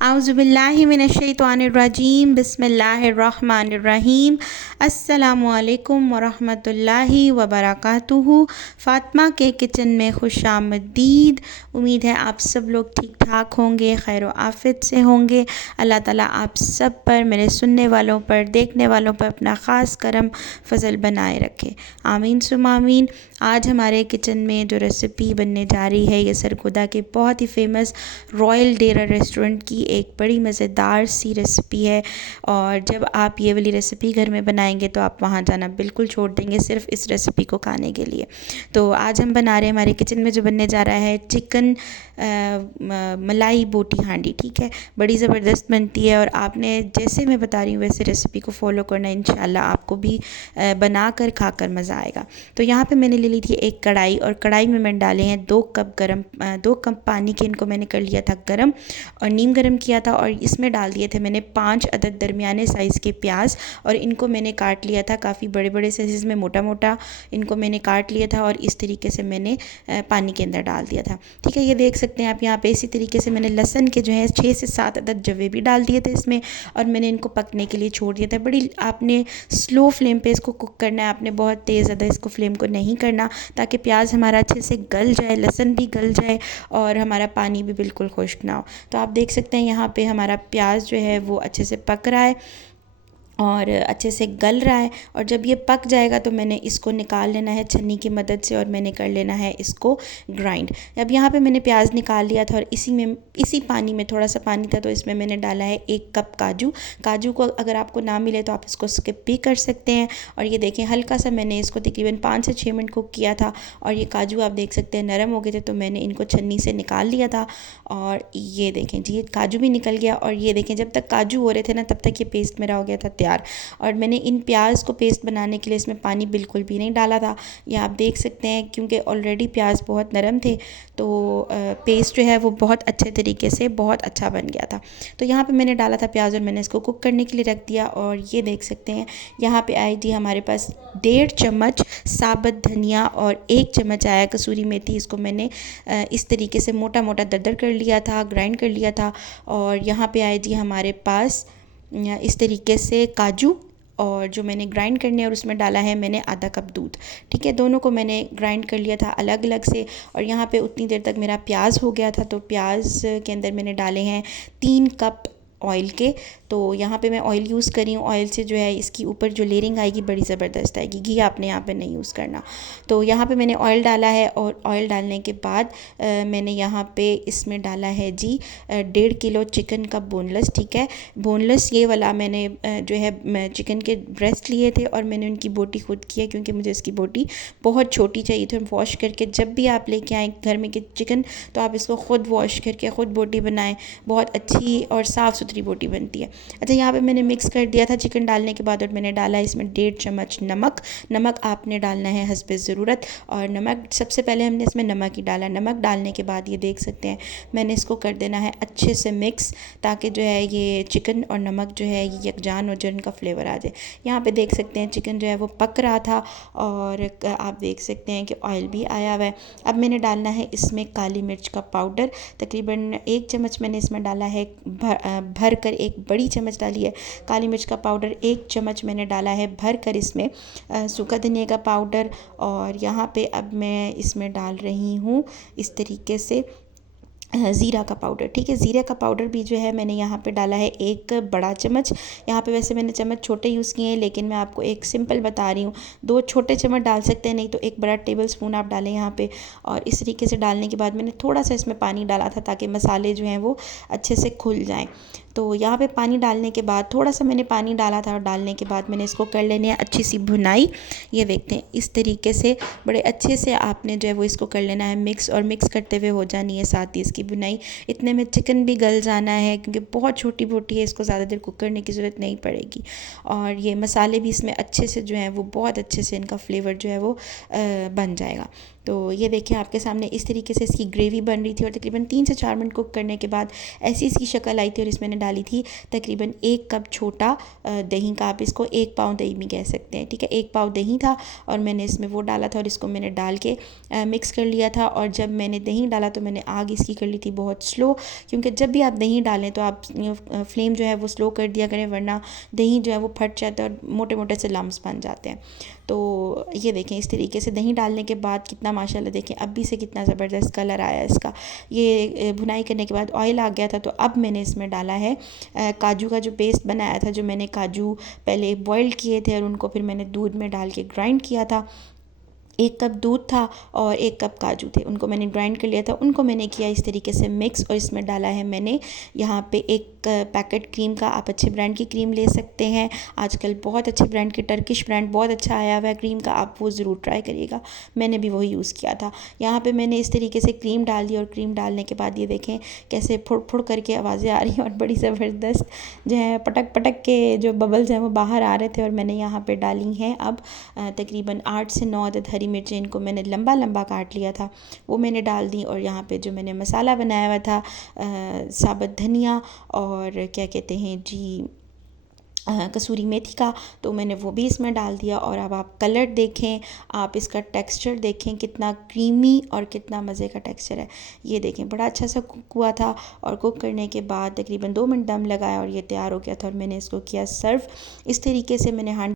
आउज़ुबिल्लाहि मिनश्शैतानिर्रजीम बिस्मिल्लाहिर्रहमानिर्रहीम अस्सलामुअलैकुम वरहमतुल्लाहि वबरकातुहू। फ़ातिमा के किचन में खुशामदीद। उम्मीद है आप सब लोग ठीक ठाक होंगे, खैर व आफ़ियत से होंगे। अल्लाह ताला आप सब पर, मेरे सुनने वालों पर, देखने वालों पर अपना ख़ास करम फ़ज़ल बनाए रखे। आमीन सुम्मा आमीन। आज हमारे किचन में जो रेसिपी बनने जा रही है ये सरगोदा के बहुत ही फ़ेमस रॉयल डेरा रेस्टोरेंट की एक बड़ी मज़ेदार सी रेसिपी है। और जब आप ये वाली रेसिपी घर में बनाएंगे तो आप वहाँ जाना बिल्कुल छोड़ देंगे सिर्फ़ इस रेसिपी को खाने के लिए। तो आज हम बना रहे हैं, हमारे किचन में जो बनने जा रहा है चिकन मलाई बोटी हांडी। ठीक है, बड़ी ज़बरदस्त बनती है और आपने जैसे मैं बता रही हूँ वैसे रेसिपी को फॉलो करना, इंशाल्लाह आपको भी बना कर खा कर मज़ा आएगा। तो यहाँ पे मैंने ले ली थी एक कढ़ाई और कढ़ाई में मैंने डाले हैं 2 कप पानी के, इनको मैंने कर लिया था गरम और नीम गरम किया था। और इसमें डाल दिए थे मैंने 5 अदद दरमियाने साइज़ के प्याज और इनको मैंने काट लिया था काफ़ी बड़े बड़े साइज़ में, मोटा मोटा इनको मैंने काट लिया था और इस तरीके से मैंने पानी के अंदर डाल दिया था। ठीक है, ये देख सकते हैं आप यहाँ पे। इसी तरीके से मैंने लहसुन के जो है 6 से 7 अदद जवे भी डाल दिए थे इसमें और मैंने इनको पकने के लिए छोड़ दिया था। बड़ी आपने स्लो फ्लेम पे इसको कुक करना है, आपने बहुत तेज़ ज़्यादा इसको फ्लेम को नहीं करना, ताकि प्याज हमारा अच्छे से गल जाए, लहसुन भी गल जाए और हमारा पानी भी बिल्कुल खुश्क ना हो। तो आप देख सकते हैं यहाँ पे हमारा प्याज जो है वो अच्छे से पक रहा है और अच्छे से गल रहा है। और जब ये पक जाएगा तो मैंने इसको निकाल लेना है छन्नी की मदद से और मैंने कर लेना है इसको ग्राइंड। अब यहाँ पे मैंने प्याज निकाल लिया था और इसी पानी में, थोड़ा सा पानी था तो इसमें मैंने डाला है 1 कप काजू। काजू को अगर आपको ना मिले तो आप इसको स्किप भी कर सकते हैं। और ये देखें, हल्का सा मैंने इसको तकरीबन 5 से 6 मिनट कुक किया था और ये काजू आप देख सकते हैं नरम हो गए थे, तो मैंने इनको छन्नी से निकाल लिया था। और ये देखें जी, ये काजू भी निकल गया। और ये देखें, जब तक काजू हो रहे थे ना तब तक ये पेस्ट मेरा हो गया था तैयार। और मैंने इन प्याज को पेस्ट बनाने के लिए इसमें पानी बिल्कुल भी नहीं डाला था। ये आप देख सकते हैं, क्योंकि ऑलरेडी प्याज बहुत नरम थे तो पेस्ट जो है वो बहुत अच्छे तरीके से बहुत अच्छा बन गया था। तो यहाँ पे मैंने डाला था प्याज और मैंने इसको कुक करने के लिए रख दिया। और ये देख सकते हैं यहाँ पे आई जी हमारे पास 1.5 चम्मच साबुत धनिया और 1 चम्मच आया कसूरी मेथी। इसको मैंने इस तरीके से मोटा मोटा दरदर कर लिया था, ग्राइंड कर लिया था। और यहाँ पे आए जी हमारे पास इस तरीके से काजू, और जो मैंने ग्राइंड करने और उसमें डाला है मैंने आधा कप दूध। ठीक है, दोनों को मैंने ग्राइंड कर लिया था अलग अलग से। और यहाँ पे उतनी देर तक मेरा प्याज हो गया था, तो प्याज के अंदर मैंने डाले हैं 3 कप ऑयल के। तो यहाँ पे मैं ऑयल यूज़ करी हूँ। ऑयल से जो है इसकी ऊपर जो लेयरिंग आएगी बड़ी ज़बरदस्त आएगी। घी आपने यहाँ पे नहीं यूज़ करना। तो यहाँ पे मैंने ऑयल डाला है और ऑयल डालने के बाद मैंने यहाँ पे इसमें डाला है जी 1.5 किलो चिकन का बोनलेस। ठीक है, बोनलेस ये वाला मैंने जो है चिकन के ब्रेस्ट लिए थे और मैंने उनकी बोटी खुद की है, क्योंकि मुझे इसकी बोटी बहुत छोटी चाहिए थी। वॉश करके जब भी आप लेके आएँ घर में कि चिकन, तो आप इसको ख़ुद वॉश करके ख़ुद बोटी बनाएं, बहुत अच्छी और साफ़ सुथरी बोटी बनती है। अच्छा, यहाँ पे मैंने मिक्स कर दिया था चिकन डालने के बाद और मैंने डाला इसमें 1.5 चम्मच नमक। नमक आपने डालना है हस्बे ज़रूरत। और नमक सबसे पहले हमने इसमें नमक ही डाला। नमक डालने के बाद ये देख सकते हैं मैंने इसको कर देना है अच्छे से मिक्स, ताकि जो है ये चिकन और नमक जो है ये यकजान हो जाए, इनका फ्लेवर आ जाए। यहाँ पे देख सकते हैं चिकन जो है वो पक रहा था और आप देख सकते हैं कि ऑयल भी आया हुआ है। अब मैंने डालना है इसमें काली मिर्च का पाउडर। तकरीबन 1 चम्मच मैंने इसमें डाला है, भर कर 1 बड़ी चम्मच डाली है काली मिर्च का पाउडर। 1 चम्मच मैंने डाला है भर कर इसमें सूखा धनिया का पाउडर। और यहाँ पे अब मैं इसमें डाल रही हूँ इस तरीके से ज़ीरा का पाउडर। ठीक है, ज़ीरे का पाउडर भी जो है मैंने यहाँ पे डाला है 1 बड़ा चम्मच। यहाँ पे वैसे मैंने चम्मच छोटे यूज़ किए हैं, लेकिन मैं आपको एक सिंपल बता रही हूँ। 2 छोटे चम्मच डाल सकते हैं, नहीं तो 1 बड़ा टेबल स्पून आप डालें यहाँ पे। और इस तरीके से डालने के बाद मैंने थोड़ा सा इसमें पानी डाला था ताकि मसाले जो हैं वो अच्छे से खुल जाएँ। तो यहाँ पे पानी डालने के बाद थोड़ा सा मैंने पानी डाला था और डालने के बाद मैंने इसको कर लेनी है अच्छी सी भुनाई। ये देखते हैं इस तरीके से बड़े अच्छे से आपने जो है वो इसको कर लेना है मिक्स, और मिक्स करते हुए हो जानी है साथ ही इसकी भुनाई। इतने में चिकन भी गल जाना है, क्योंकि बहुत छोटी बोटी है, इसको ज़्यादा देर कुक करने की ज़रूरत नहीं पड़ेगी। और ये मसाले भी इसमें अच्छे से जो है वो बहुत अच्छे से इनका फ्लेवर जो है वो बन जाएगा। तो ये देखें आपके सामने इस तरीके से इसकी ग्रेवी बन रही थी और तकरीबन 3 से 4 मिनट कुक करने के बाद ऐसी इसकी शक्ल आई थी। और इसमें मैंने डाली थी तकरीबन 1 कप छोटा दही का, आप इसको 1 पाव दही भी कह सकते हैं, ठीक है। 1 पाव दही था और मैंने इसमें वो डाला था और इसको मैंने डाल के मिक्स कर लिया था। और जब मैंने दही डाला तो मैंने आग इसकी कर ली थी बहुत स्लो, क्योंकि जब भी आप दही डालें तो आप फ्लेम जो है वो स्लो कर दिया करें, वरना दही जो है वो फट जाता है और मोटे मोटे से लम्स बन जाते हैं। तो ये देखें इस तरीके से दही डालने के बाद कितना माशाल्लाह देखें अभी से कितना ज़बरदस्त कलर आया इसका। ये भुनाई करने के बाद ऑयल आ गया था, तो अब मैंने इसमें डाला है काजू का जो पेस्ट बनाया था, जो मैंने काजू पहले बॉईल किए थे और उनको फिर मैंने दूध में डाल के ग्राइंड किया था। 1 कप दूध था और 1 कप काजू थे, उनको मैंने ग्राइंड कर लिया था। उनको मैंने किया इस तरीके से मिक्स और इसमें डाला है मैंने यहाँ पे 1 पैकेट क्रीम का। आप अच्छे ब्रांड की क्रीम ले सकते हैं, आजकल बहुत अच्छे ब्रांड की टर्किश ब्रांड बहुत अच्छा आया हुआ है क्रीम का, आप वो ज़रूर ट्राई करिएगा। मैंने भी वही यूज़ किया था। यहाँ पे मैंने इस तरीके से क्रीम डाल दी और क्रीम डालने के बाद ये देखें कैसे फुड़ फुड़ करके आवाज़ें आ रही हैं और बड़ी ज़बरदस्त जो है पटक पटक के जो बबल्स हैं वो बाहर आ रहे थे। और मैंने यहाँ पर डाली हैं अब तकरीबन 8 से 9 अदद हरी मिर्चें, इनको मैंने लंबा लंबा काट लिया था, वो मैंने डाल दी। और यहाँ पे जो मैंने मसाला बनाया हुआ था साबुत धनिया और क्या कहते हैं जी कसूरी मेथी का, तो मैंने वो भी इसमें डाल दिया। और अब आप कलर देखें, आप इसका टेक्सचर देखें कितना क्रीमी और कितना मज़े का टेक्सचर है। ये देखें बड़ा अच्छा सा कुक हुआ था और कुक करने के बाद तकरीबन 2 मिनट दम लगाया और ये तैयार हो गया था। और मैंने इसको किया सर्व। इस तरीके से मैंने